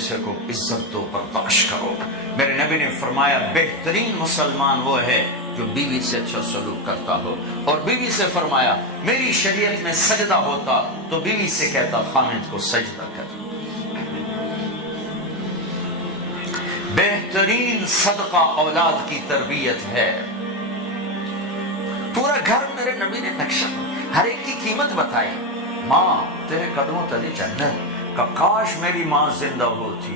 دوسرے کو عزت دو، برداشت کرو۔ میرے نبی نے فرمایا بہترین مسلمان وہ ہے جو بیوی سے اچھا سلوک کرتا ہو، اور بیوی سے فرمایا میری شریعت میں سجدہ ہوتا تو بیوی سے کہتا خامند کو سجدہ کر۔ بہترین صدقہ اولاد کی تربیت ہے۔ پورا گھر میرے نبی نے نقشہ، ہر ایک کی قیمت بتائی۔ ماں تیرے قدموں تلے جنت، کہ کاش میری ماں زندہ ہوتی،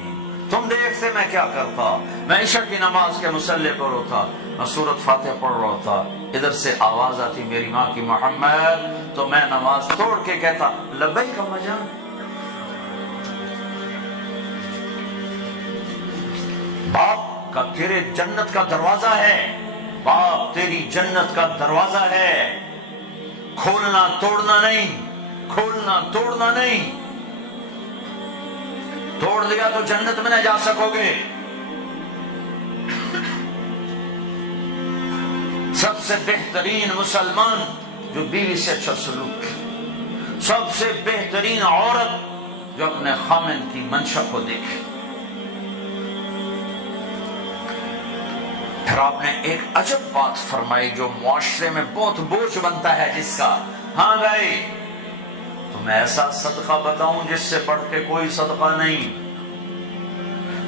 تم دیکھتے میں کیا کرتا، میں عشاء کی نماز کے مصلی پر ہوتا، میں سورۃ فاتحہ پڑھ رہا تھا، ادھر سے آواز آتی میری ماں کی محمد، تو میں نماز توڑ کے کہتا لبیک اما جان۔ باپ کا تیرے جنت کا دروازہ ہے، باپ تیری جنت کا دروازہ ہے، کھولنا توڑنا نہیں، کھولنا توڑنا نہیں، توڑ دیا تو جنت میں نہ جا سکو گے۔ سب سے بہترین مسلمان جو بیوی سے اچھا سلوک کرے، سب سے بہترین عورت جو اپنے خامند کی منشا کو دیکھے۔ پھر آپ نے ایک عجب بات فرمائی جو معاشرے میں بہت بوجھ بنتا ہے جس کا، ہاں بھائی تمہیں ایسا صدقہ بتاؤں جس سے بڑھ کے کوئی صدقہ نہیں،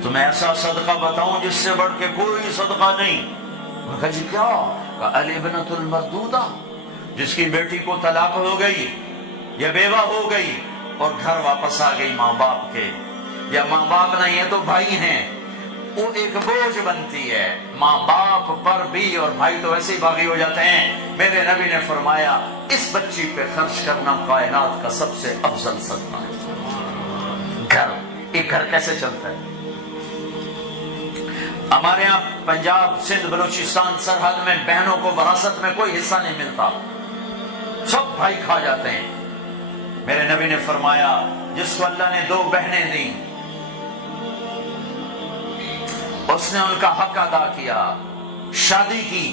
تمہیں ایسا صدقہ بتاؤں جس سے بڑھ کے کوئی صدقہ نہیں۔ انہوں نے کہا جی کیا؟ کہا الابنۃ المردودہ، جس کی بیٹی کو طلاق ہو گئی یا بیوہ ہو گئی اور گھر واپس آ گئی ماں باپ کے، یا ماں باپ نہیں ہے تو بھائی ہیں، وہ ایک بوجھ بنتی ہے ماں باپ پر بھی، اور بھائی تو ایسے ہی باغی ہو جاتے ہیں۔ میرے نبی نے فرمایا اس بچی پہ خرچ کرنا کائنات کا سب سے افضل صدقہ ہے۔ گھر، ایک گھر کیسے چلتا ہے؟ ہمارے یہاں پنجاب، سندھ، بلوچستان سرحد میں بہنوں کو وراثت میں کوئی حصہ نہیں ملتا، سب بھائی کھا جاتے ہیں۔ میرے نبی نے فرمایا جس کو اللہ نے 2 بہنیں دیں اس نے ان کا حق ادا کیا، شادی کی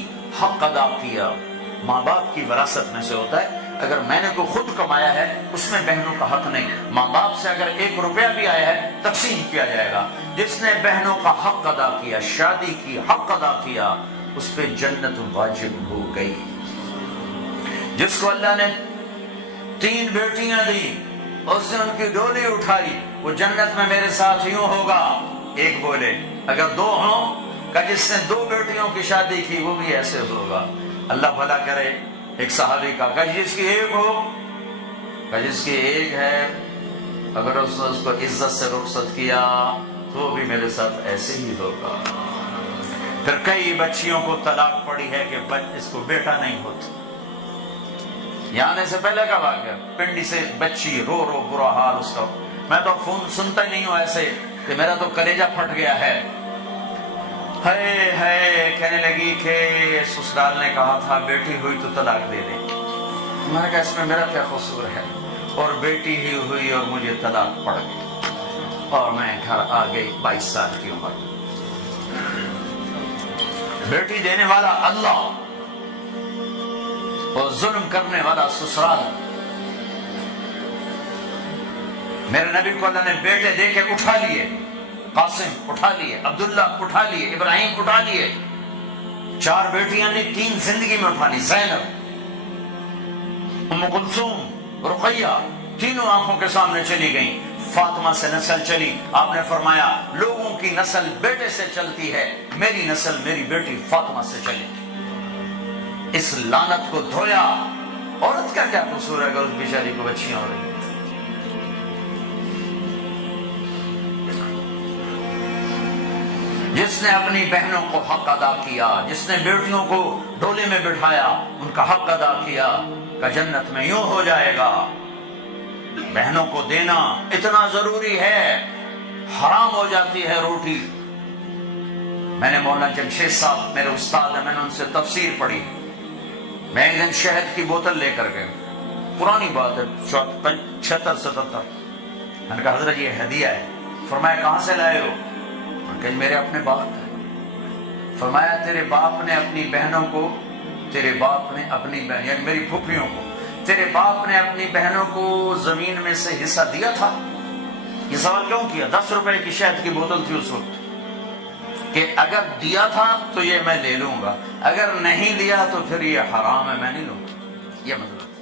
حق ادا کیا۔ ماں باپ کی وراثت میں سے ہوتا ہے، اگر میں نے کوئی خود کمایا ہے اس میں بہنوں کا حق نہیں، ماں باپ سے اگر 1 روپیہ بھی آیا ہے تقسیم کیا جائے گا۔ جس نے بہنوں کا حق ادا کیا، شادی کی حق ادا کیا، اس پہ جنت واجب ہو گئی۔ جس کو اللہ نے 3 بیٹیاں دی، اس نے ان کی ڈولی اٹھائی، وہ جنت میں میرے ساتھ یوں ہوگا۔ ایک بولے اگر 2 ہوں، کہ جس نے 2 بیٹیوں کی شادی کی وہ بھی ایسے ہوگا۔ اللہ بھلا کرے۔ ایک صحابی کا کہ جس کی 1 ہو، کہ جس کی 1 ہے، اگر اس نے اس کو عزت سے رخصت کیا تو وہ بھی میرے ساتھ ایسے ہی ہوگا۔ پھر کئی بچیوں کو طلاق پڑی ہے کہ اس کو بیٹا نہیں ہوتا۔ یہاں آنے سے پہلے کا واقعہ، پنڈی سے بچی رو رو برا حال اس کا، میں تو فون سنتا ہی نہیں ہوں ایسے کہ میرا تو کلیجہ پھٹ گیا ہے۔ کہنے لگی کہ سسرال نے کہا تھا بیٹی ہوئی تو طلاق دے دے۔ میں نے کہا اس میں میرا کیا قصور ہے، اور بیٹی ہی ہوئی اور مجھے طلاق پڑ گئی، اور میں گھر آ گئی 22 سال کی عمر۔ بیٹی دینے والا اللہ اور ظلم کرنے والا سسرال۔ میرے نبی کو اللہ نے بیٹے دے کے اٹھا لیے، قاسم اٹھا لیے، عبداللہ اٹھا لیے، ابراہیم اٹھا لیے۔ 4 بیٹیاں نے 3 زندگی میں اٹھا لی، زینب، ام کلثوم، رقیہ، تینوں آنکھوں کے سامنے چلی گئیں۔ فاطمہ سے نسل چلی، آپ نے فرمایا لوگوں کی نسل بیٹے سے چلتی ہے، میری نسل میری بیٹی فاطمہ سے چلی۔ اس لعنت کو دھویا۔ عورت کا کیا قصور ہے اگر اس بیچاری کو بچیاں ہو رہی؟ جس نے اپنی بہنوں کو حق ادا کیا، جس نے بیٹیوں کو ڈولے میں بٹھایا، ان کا حق ادا کیا، کہ جنت میں یوں ہو جائے گا۔ بہنوں کو دینا اتنا ضروری ہے، حرام ہو جاتی ہے روٹی۔ میں نے مولانا جمشید صاحب میرے استاد ہیں، میں نے ان سے تفسیر پڑھی۔ میں ایک دن شہد کی بوتل لے کر گئے، پرانی بات ہے 76-77۔ میں نے کہا حضرت یہ ہدیہ ہے۔ فرمایا کہاں سے لائے ہو؟ کہ میرے اپنے باپ ہے۔ فرمایا تیرے باپ نے اپنی بہنوں کو، تیرے باپ نے اپنی بہن یعنی میری پھوپھیوں کو، تیرے باپ نے اپنی بہنوں کو زمین میں سے حصہ دیا تھا؟ یہ سوال کیوں کیا؟ 10 روپے کی شہد کی بوتل تھی اس وقت، کہ اگر دیا تھا تو یہ میں لے لوں گا، اگر نہیں دیا تو پھر یہ حرام ہے، میں نہیں لوں گا، یہ مطلب